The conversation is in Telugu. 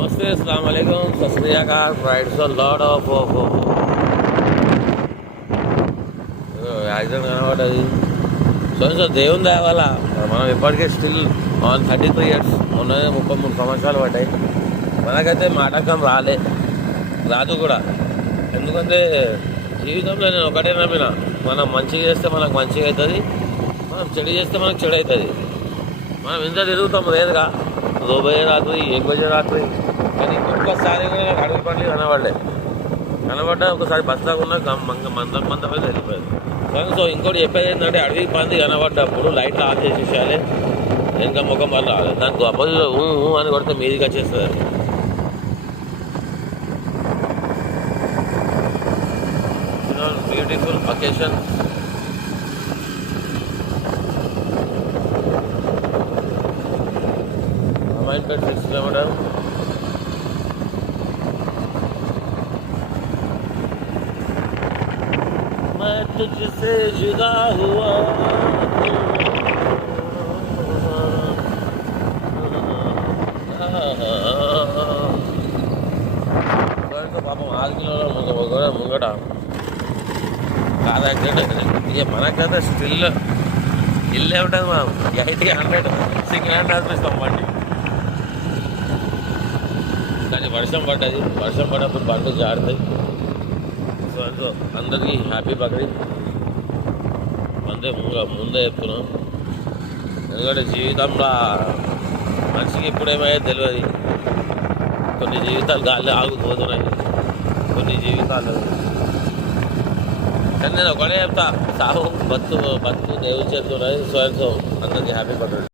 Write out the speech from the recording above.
నమస్తే, అస్సలాము అలైకుం, సత్ శ్రీ అకాల్. రైట్స్ లాడ్ ఆఫ్ యాక్సిడెంట్ కనబడ్డది. సో దేవుని దేవాల మనం ఇప్పటికే స్టిల్ ఆన్ 33 years. మొన్న 33 సంవత్సరాలు పడ్డాయి. మనకైతే మాటకం రాదు కూడా. ఎందుకంటే జీవితంలో నేను ఒకటే నమ్మిన, మనం మంచిగా చేస్తే మనకు మంచిగా అవుతుంది, మనం చెడు చేస్తే మనకు చెడు అవుతుంది. మనం ఇంత తిరుగుతాం లేదుగా, 2 బజే రాత్రి 1 బజే రాత్రి. కానీ ఒక్కసారి కూడా నాకు అడవి పండ్లు కనబడ్డా. ఒకసారి బస్సులాగా ఉన్న మంద మీద వెళ్ళిపోయారు. కానీ సో ఇంకోటి చెప్పేది ఏంటంటే, అడవి పంది కనబడ్డప్పుడు లైట్లు ఆఫ్ చేసేసేయాలి, ఇంకా ముఖం వల్ల రాలేదు. దానికి అపోజిట్ అని కొడితే మీదికి వచ్చేస్తుంది. Beautiful occasion. रामायणपेट 6 किलोमीटर. मैं तुझसे जुदा हुआ పాపం 6 కిలోల ముంగట కార్ యాక్సిడెంట్ అయింది. ఇక మనకైతే స్టిల్ ఇల్లే ఉంటుంది. మనం 80-100 సింగిల్ హ్యాండ్ ఆపిస్తాం బండి. కానీ వర్షం పడ్డప్పుడు బండ్లు జారుతాయి. సో అందరికీ హ్యాపీ బక్రీద్. ముందే చెప్తున్నాం. ఎందుకంటే జీవితంలో మనిషికి ఇప్పుడేమయ్యో తెలియదు. కొన్ని జీవితాలు గాలి ఆగిపోతున్నాయి, కొన్ని జీవితాలు. కానీ నేను ఒకటే చెప్తా, సాగు బతు దేవుడి చేతున్నది. సో అందరికీ హ్యాపీ బక్రీద్.